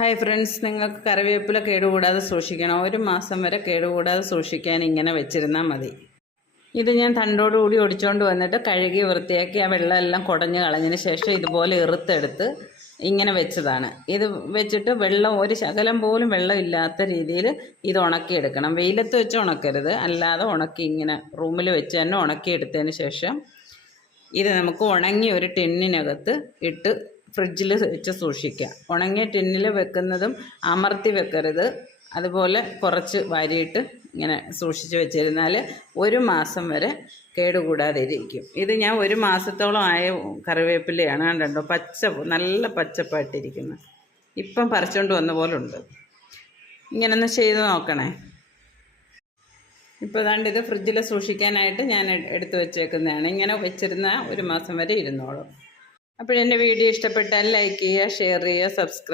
Hi friends, നിങ്ങൾക്ക് കറിവേപ്പില കേടുകൂടാതെ സൂക്ഷിക്കണം. ഒരു മാസം വരെ കേടുകൂടാതെ സൂക്ഷിക്കാൻ ഇങ്ങനെ വെച്ചിരുന്നാൽ മതി. ഇത് ഞാൻ തണ്ടോടുകൂടി ഒടിച്ചുകൊണ്ട് വന്നിട്ട് കഴുകി വൃത്തിയാക്കി ആ വെള്ളമെല്ലാം കുടഞ്ഞ് കളഞ്ഞതിന് ശേഷം ഇതുപോലെ ഇറുത്തെടുത്ത് ഇങ്ങനെ വെച്ചതാണ്. ഇത് വെച്ചിട്ട് വെള്ളം ഒരു ശകലം പോലും വെള്ളം ഇല്ലാത്ത രീതിയിൽ ഇത് ഉണക്കിയെടുക്കണം. വെയിലത്ത് വെച്ച് ഉണക്കരുത്, അല്ലാതെ ഉണക്കി ഇങ്ങനെ റൂമിൽ വെച്ച് തന്നെ ഉണക്കിയെടുത്തതിന് ശേഷം ഇത് നമുക്ക് ഉണങ്ങിയ ഒരു ടിന്നിനകത്ത് ഇട്ട് ഫ്രിഡ്ജിൽ വെച്ച് സൂക്ഷിക്കുക. ഉണങ്ങിയ ടിന്നിൽ വെക്കുന്നതും അമർത്തി വെക്കരുത്. അതുപോലെ കുറച്ച് വാരിയിട്ട് ഇങ്ങനെ സൂക്ഷിച്ച് വെച്ചിരുന്നാൽ ഒരു മാസം വരെ കേടുകൂടാതെ ഇരിക്കും. ഇത് ഞാൻ ഒരു മാസത്തോളം ആയ കറിവേപ്പിലയാണ്. കണ്ടോ, നല്ല പച്ചപ്പായിട്ടിരിക്കുന്നത്. ഇപ്പം പറിച്ചുകൊണ്ട് വന്ന പോലെ ഉണ്ട്. ഇങ്ങനൊന്ന് ചെയ്ത് നോക്കണേ. ഇപ്പോൾ ഏതാണ്ട് ഇത് ഫ്രിഡ്ജിൽ സൂക്ഷിക്കാനായിട്ട് ഞാൻ എടുത്തു വെച്ചേക്കുന്നതാണ്. ഇങ്ങനെ വെച്ചിരുന്നാൽ ഒരു മാസം വരെ ഇരുന്നോളും. അപ്പോൾ എൻ്റെ വീഡിയോ ഇഷ്ടപ്പെട്ടാൽ ലൈക്ക് ചെയ്യുക, ഷെയർ ചെയ്യുക, സബ്സ്ക്രൈബ്